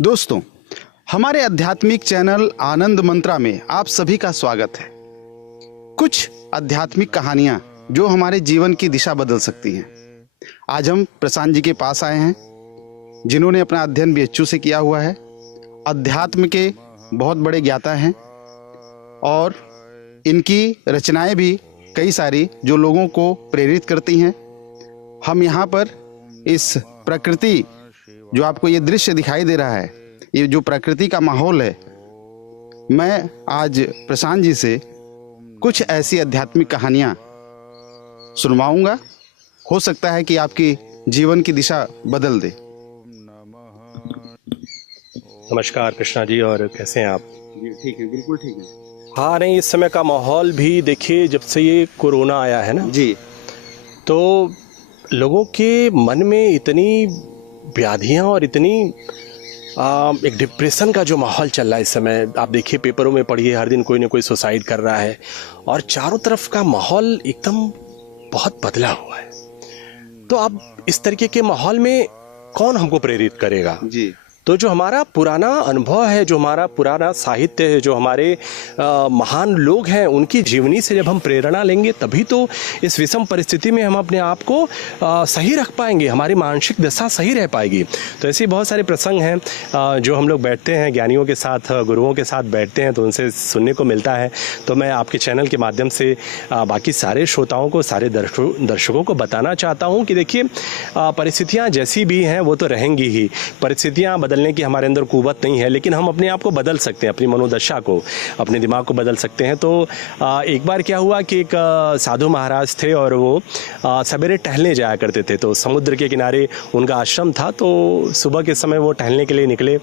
दोस्तों, हमारे आध्यात्मिक चैनल आनंद मंत्रा में आप सभी का स्वागत है। कुछ आध्यात्मिक कहानियां जो हमारे जीवन की दिशा बदल सकती हैं। आज हम प्रशांत जी के पास आए हैं, जिन्होंने अपना अध्ययन बीएचयू से किया हुआ है, अध्यात्म के बहुत बड़े ज्ञाता हैं और इनकी रचनाएं भी कई सारी जो लोगों को प्रेरित करती हैं। हम यहाँ पर इस प्रकृति, जो आपको ये दृश्य दिखाई दे रहा है, ये जो प्रकृति का माहौल है, मैं आज प्रशांत जी से कुछ ऐसी आध्यात्मिक कहानियाँ सुनवाऊंगा। हो सकता है कि आपकी जीवन की दिशा बदल दे। नमस्कार कृष्णा जी, और कैसे हैं आप? ठीक है, बिल्कुल ठीक है। हाँ, नहीं, इस समय का माहौल भी देखिए, जब से ये कोरोना आया है ना जी, तो लोगों के मन में इतनी व्याधियाँ और इतनी एक डिप्रेशन का जो माहौल चल रहा है इस समय। आप देखिए, पेपरों में पढ़िए, हर दिन कोई ना कोई सुसाइड कर रहा है और चारों तरफ का माहौल एकदम बहुत बदला हुआ है। तो अब इस तरीके के माहौल में कौन हमको प्रेरित करेगा? जी, तो जो हमारा पुराना अनुभव है, जो हमारा पुराना साहित्य है, जो हमारे महान लोग हैं, उनकी जीवनी से जब हम प्रेरणा लेंगे तभी तो इस विषम परिस्थिति में हम अपने आप को सही रख पाएंगे, हमारी मानसिक दशा सही रह पाएगी। तो ऐसे बहुत सारे प्रसंग हैं जो हम लोग बैठते हैं ज्ञानियों के साथ, गुरुओं के साथ बैठते हैं तो उनसे सुनने को मिलता है। तो मैं आपके चैनल के माध्यम से बाकी सारे श्रोताओं को, सारे दर्शकों को बताना चाहता हूँ कि देखिए, परिस्थितियाँ जैसी भी हैं वो तो रहेंगी ही। परिस्थितियाँ बदलने की हमारे अंदर कुव्वत नहीं है, लेकिन हम अपने आप को बदल सकते हैं, अपनी मनोदशा को, अपने दिमाग को बदल सकते हैं। तो एक बार क्या हुआ कि एक साधु महाराज थे और वो सवेरे टहलने जाया करते थे। तो समुद्र के किनारे उनका आश्रम था, तो सुबह के समय वो टहलने के लिए निकले।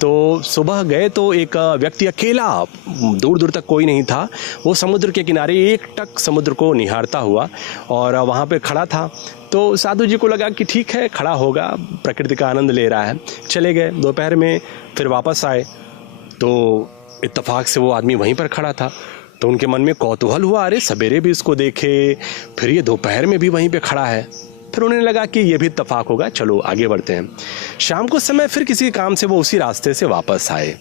तो सुबह गए तो एक व्यक्ति अकेला, दूर दूर तक कोई नहीं था, वो समुद्र के किनारे एकटक समुद्र को निहारता हुआ और वहाँ पे खड़ा था। तो साधु जी को लगा कि ठीक है, खड़ा होगा, प्रकृति का आनंद ले रहा है। चले गए। दोपहर में फिर वापस आए तो इत्तेफाक से वो आदमी वहीं पर खड़ा था। तो उनके मन में कौतूहल हुआ, अरे सवेरे भी इसको देखे, फिर ये दोपहर में भी वहीं पे खड़ा है। फिर उन्हें लगा कि ये भी इत्तेफाक होगा, चलो आगे बढ़ते हैं। शाम को समय फिर किसी काम से वो उसी रास्ते से वापस आए।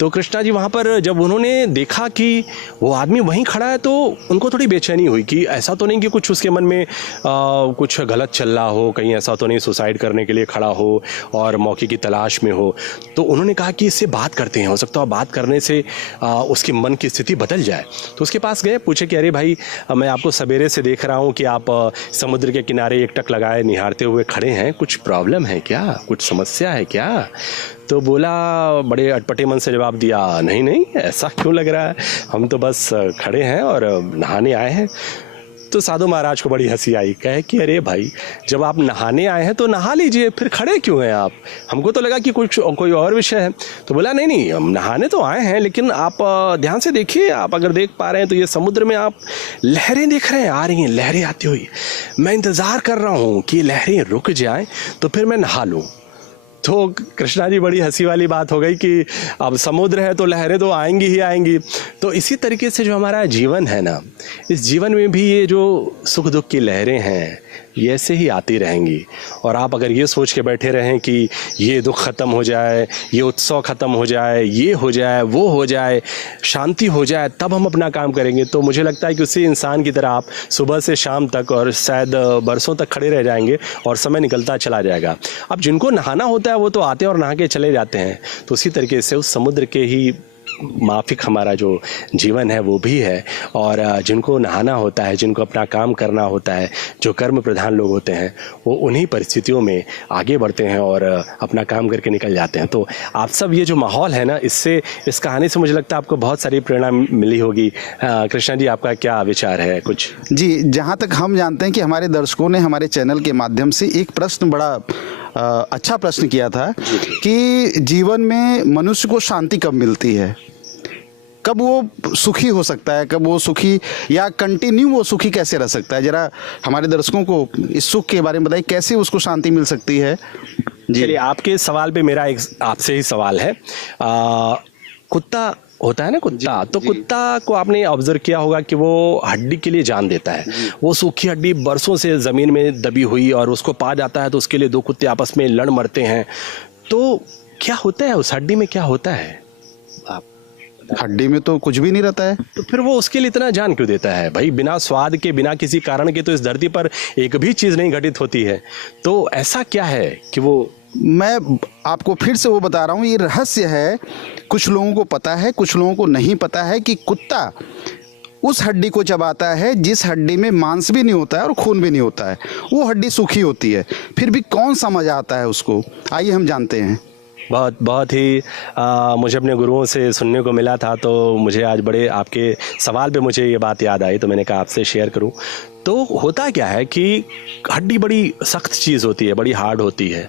तो कृष्णा जी वहाँ पर जब उन्होंने देखा कि वो आदमी वहीं खड़ा है तो उनको थोड़ी बेचैनी हुई कि ऐसा तो नहीं कि कुछ उसके मन में कुछ गलत चल रहा हो, कहीं ऐसा तो नहीं सुसाइड करने के लिए खड़ा हो और मौके की तलाश में हो। तो उन्होंने कहा कि इससे बात करते हैं, हो सकता है बात करने से उसकी मन की स्थिति बदल जाए। तो उसके पास गए, पूछे कि अरे भाई, मैं आपको सवेरे से देख रहा हूँ कि आप समुद्र के किनारे एकटक लगाए निहारते हुए खड़े हैं, कुछ प्रॉब्लम है क्या, कुछ समस्या है क्या? तो बोला, बड़े अटपटे मन से जवाब दिया, नहीं नहीं, ऐसा क्यों लग रहा है, हम तो बस खड़े हैं और नहाने आए हैं। तो साधु महाराज को बड़ी हंसी आई, कहे कि अरे भाई, जब आप नहाने आए हैं तो नहा लीजिए, फिर खड़े क्यों हैं आप? हमको तो लगा कि कोई और विषय है। तो बोला, नहीं नहीं, हम नहाने तो आए हैं, लेकिन आप ध्यान से देखिए, आप अगर देख पा रहे हैं तो ये समुद्र में आप लहरें देख रहे हैं, आ रही हैं लहरें आती हुई। मैं इंतज़ार कर रहा हूँ कि लहरें रुक जाएं तो फिर मैं नहा लूँ। तो कृष्णा जी, बड़ी हंसी वाली बात हो गई कि अब समुद्र है तो लहरें तो आएंगी ही आएंगी। तो इसी तरीके से जो हमारा जीवन है ना, इस जीवन में भी ये जो सुख दुख की लहरें हैं ये ऐसे ही आती रहेंगी। और आप अगर ये सोच के बैठे रहें कि ये दुख ख़त्म हो जाए, ये उत्सव ख़त्म हो जाए, ये हो जाए, वो हो जाए, शांति हो जाए, तब हम अपना काम करेंगे, तो मुझे लगता है कि उसी इंसान की तरह आप सुबह से शाम तक और शायद बरसों तक खड़े रह जाएंगे और समय निकलता चला जाएगा। अब जिनको नहाना होता है वो तो आते हैं और नहा के चले जाते हैं। तो उसी तरीके से उस समुद्र के ही माफिक हमारा जो जीवन है वो भी है। और जिनको नहाना होता है, जिनको अपना काम करना होता है, जो कर्म प्रधान लोग होते हैं, वो उन्हीं परिस्थितियों में आगे बढ़ते हैं और अपना काम करके निकल जाते हैं। तो आप सब ये जो माहौल है ना, इससे, इस कहानी से मुझे लगता है आपको बहुत सारी प्रेरणा मिली होगी। कृष्णा जी, आपका क्या विचार है कुछ? जी, जहाँ तक हम जानते हैं कि हमारे दर्शकों ने हमारे चैनल के माध्यम से एक प्रश्न, बड़ा अच्छा प्रश्न किया था कि जीवन में मनुष्य को शांति कब मिलती है, कब वो सुखी हो सकता है, कब वो सुखी या कंटिन्यू वो सुखी कैसे रह सकता है। जरा हमारे दर्शकों को इस सुख के बारे में बताइए, कैसे उसको शांति मिल सकती है। जी, चलिए, आपके सवाल पे मेरा एक आपसे ही सवाल है। कुत्ता होता है ना, कुत्ता, तो कुत्ता को आपने ऑब्जर्व किया होगा कि वो हड्डी के लिए जान देता है। वो सूखी हड्डी बरसों से ज़मीन में दबी हुई और उसको पा जाता है तो उसके लिए दो कुत्ते आपस में लड़ मरते हैं। तो क्या होता है उस हड्डी में, क्या होता है? आप हड्डी में तो कुछ भी नहीं रहता है। तो फिर वो उसके लिए इतना जान क्यों देता है भाई? बिना स्वाद के, बिना किसी कारण के तो इस धरती पर एक भी चीज़ नहीं घटित होती है। तो ऐसा क्या है कि वो... मैं आपको फिर से वो बता रहा हूँ, ये रहस्य है। कुछ लोगों को पता है, कुछ लोगों को नहीं पता है कि कुत्ता उस हड्डी को चबाता है जिस हड्डी में मांस भी नहीं होता है और खून भी नहीं होता है। वो हड्डी सूखी होती है, फिर भी कौन सा मजा आता है उसको, आइए हम जानते हैं। बहुत ही मुझे अपने गुरुओं से सुनने को मिला था, तो मुझे आज बड़े आपके सवाल पे मुझे ये बात याद आई, तो मैंने कहा आपसे शेयर करूं। तो होता क्या है कि हड्डी बड़ी सख्त चीज़ होती है, बड़ी हार्ड होती है।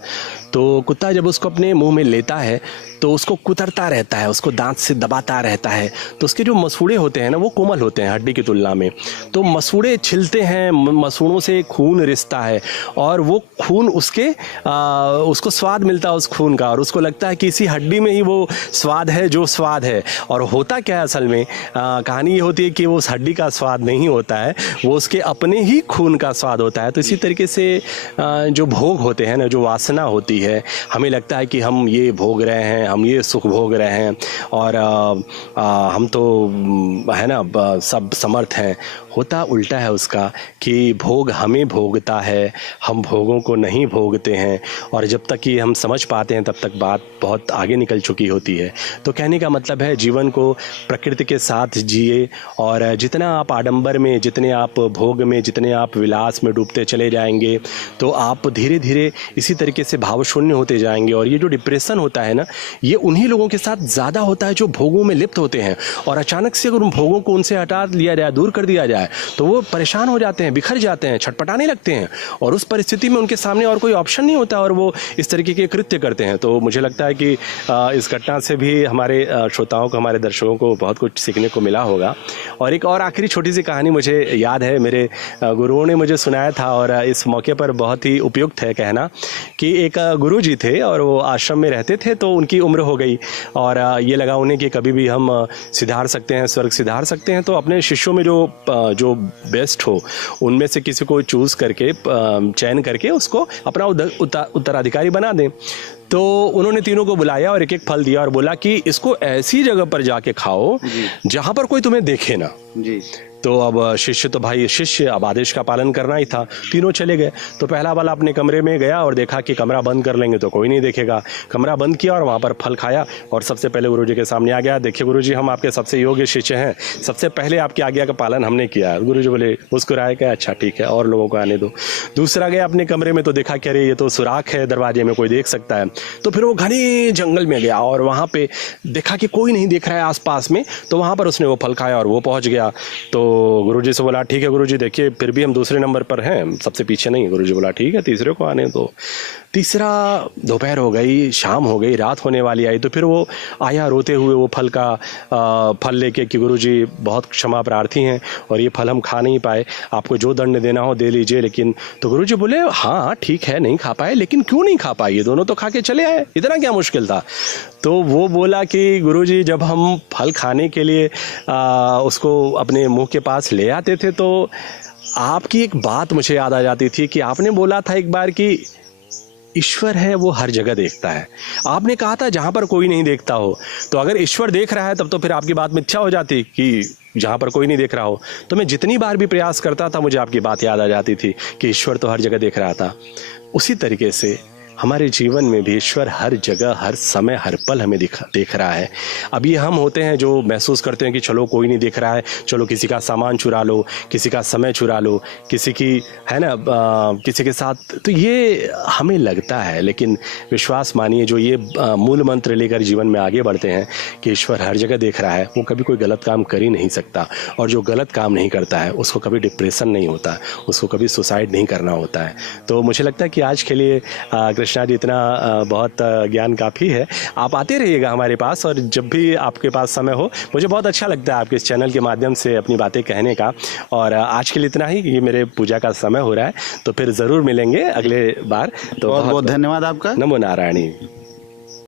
तो कुत्ता जब उसको अपने मुंह में लेता है तो उसको कुतरता रहता है, उसको दांत से दबाता रहता है। तो उसके जो मसूड़े होते हैं ना, वो कोमल होते हैं हड्डी की तुलना में। तो मसूड़े छिलते हैं, मसूड़ों से खून रिसता है और वो खून उसको स्वाद मिलता है उस खून का, और उसको लगता है कि इसी हड्डी में ही वो स्वाद है जो स्वाद है। और होता क्या है असल में, कहानी ये होती है कि वो उस हड्डी का स्वाद नहीं होता है, वो उसके अपने ही खून का स्वाद होता है। तो इसी तरीके से जो भोग होते हैं ना, जो वासना होती है, हमें लगता है कि हम ये भोग रहे हैं, हम ये सुख भोग रहे हैं और हम तो है ना सब समर्थ हैं। होता उल्टा है उसका कि भोग हमें भोगता है, हम भोगों को नहीं भोगते हैं। और जब तक ये हम समझ पाते हैं तब तक बात बहुत आगे निकल चुकी होती है। तो कहने का मतलब है जीवन को प्रकृति के साथ जिए, और जितना आप आडंबर में, जितने आप भोग में, जितने आप विलास में डूबते चले जाएंगे तो आप धीरे धीरे इसी तरीके से भावशून्य होते जाएंगे। और ये जो डिप्रेशन होता है ना, ये उन्हीं लोगों के साथ ज़्यादा होता है जो भोगों में लिप्त होते हैं। और अचानक से अगर उन भोगों को उनसे हटा लिया जाए, दूर कर दिया जाए, तो वो परेशान हो जाते हैं, बिखर जाते हैं, छटपटाने लगते हैं। और उस परिस्थिति में उनके सामने और कोई ऑप्शन नहीं होता और वो इस तरीके के कृत्य करते हैं। तो मुझे लगता है कि इस घटना से भी हमारे श्रोताओं को, हमारे दर्शकों को बहुत कुछ सीखने को मिला होगा। और एक और आखिरी छोटी सी कहानी मुझे याद है, मेरे गुरुओं ने मुझे सुनाया था और इस मौके पर बहुत ही उपयुक्त है कहना, कि एक गुरु जी थे और वो आश्रम में रहते थे। तो उनकी उम्र हो गई और ये लगा उन्हें कि कभी भी हम सिधार सकते हैं, स्वर्ग सिधार सकते हैं। तो अपने शिष्यों में जो बेस्ट हो उनमें से किसी को चूज़ करके, चयन करके उसको अपना उत्तराधिकारी बना दें। तो उन्होंने तीनों को बुलाया और एक एक फल दिया और बोला कि इसको ऐसी जगह पर जाके खाओ जहां पर कोई तुम्हें देखे ना जी। तो अब शिष्य तो भाई शिष्य, अब आदेश का पालन करना ही था। तीनों चले गए। तो पहला वाला अपने कमरे में गया और देखा कि कमरा बंद कर लेंगे तो कोई नहीं देखेगा। कमरा बंद किया और वहाँ पर फल खाया और सबसे पहले गुरुजी के सामने आ गया, देखिए गुरुजी हम आपके सबसे योग्य शिष्य हैं, सबसे पहले आपकी आज्ञा का पालन हमने किया। गुरुजी बोले, मुस्कुराए, क्या अच्छा ठीक है और लोगों को आने दो। दूसरा गया अपने कमरे में तो देखा कि अरे ये तो सुराख है दरवाजे में, कोई देख सकता है। तो फिर वो घने जंगल में गया और वहाँ पे देखा कि कोई नहीं देख रहा है आसपास में, तो वहाँ पर उसने वो फल खाया और वो पहुँच गया। तो गुरुजी से बोला, ठीक है गुरुजी, देखिए फिर भी हम दूसरे नंबर पर हैं, सबसे पीछे नहीं। गुरुजी बोला, ठीक है तीसरे को आने दो। तीसरा, दोपहर हो गई, शाम हो गई, रात होने वाली आई। तो फिर वो आया रोते हुए वो फल लेके कि गुरुजी बहुत क्षमा प्रार्थी हैं और ये फल हम खा नहीं पाए, आपको जो दंड देना हो दे लीजिए। लेकिन तो गुरुजी बोले, हाँ ठीक है नहीं खा पाए, लेकिन क्यों नहीं खा पाए, ये दोनों तो खा के चले आए, इतना क्या मुश्किल था। तो वो बोला कि गुरुजी जब हम फल खाने के लिए उसको अपने मुंह के पास ले आते थे तो आपकी एक बात मुझे याद आ जाती थी कि आपने बोला था एक बार कि ईश्वर है वो हर जगह देखता है। आपने कहा था जहाँ पर कोई नहीं देखता हो। तो अगर ईश्वर देख रहा है तब तो फिर आपकी बात मिथ्या हो जाती कि जहाँ पर कोई नहीं देख रहा हो। तो मैं जितनी बार भी प्रयास करता था मुझे आपकी बात याद आ जाती थी कि ईश्वर तो हर जगह देख रहा था। उसी तरीके से हमारे जीवन में भी ईश्वर हर जगह, हर समय, हर पल हमें देख रहा है। अब ये हम होते हैं जो महसूस करते हैं कि चलो कोई नहीं देख रहा है, चलो किसी का सामान चुरा लो, किसी का समय चुरा लो, किसी की है ना किसी के साथ। तो ये हमें लगता है, लेकिन विश्वास मानिए जो ये मूल मंत्र लेकर जीवन में आगे बढ़ते हैं कि ईश्वर हर जगह देख रहा है, वो कभी कोई गलत काम कर ही नहीं सकता। और जो गलत काम नहीं करता है उसको कभी डिप्रेशन नहीं होता, उसको कभी सुसाइड नहीं करना होता है। तो मुझे लगता है कि आज के लिए कृष्णा जी इतना बहुत ज्ञान काफ़ी है। आप आते रहिएगा हमारे पास और जब भी आपके पास समय हो, मुझे बहुत अच्छा लगता है आपके इस चैनल के माध्यम से अपनी बातें कहने का। और आज के लिए इतना ही, ये मेरे पूजा का समय हो रहा है, तो फिर ज़रूर मिलेंगे अगले बार। तो बहुत बहुत धन्यवाद आपका। नमो नारायणी।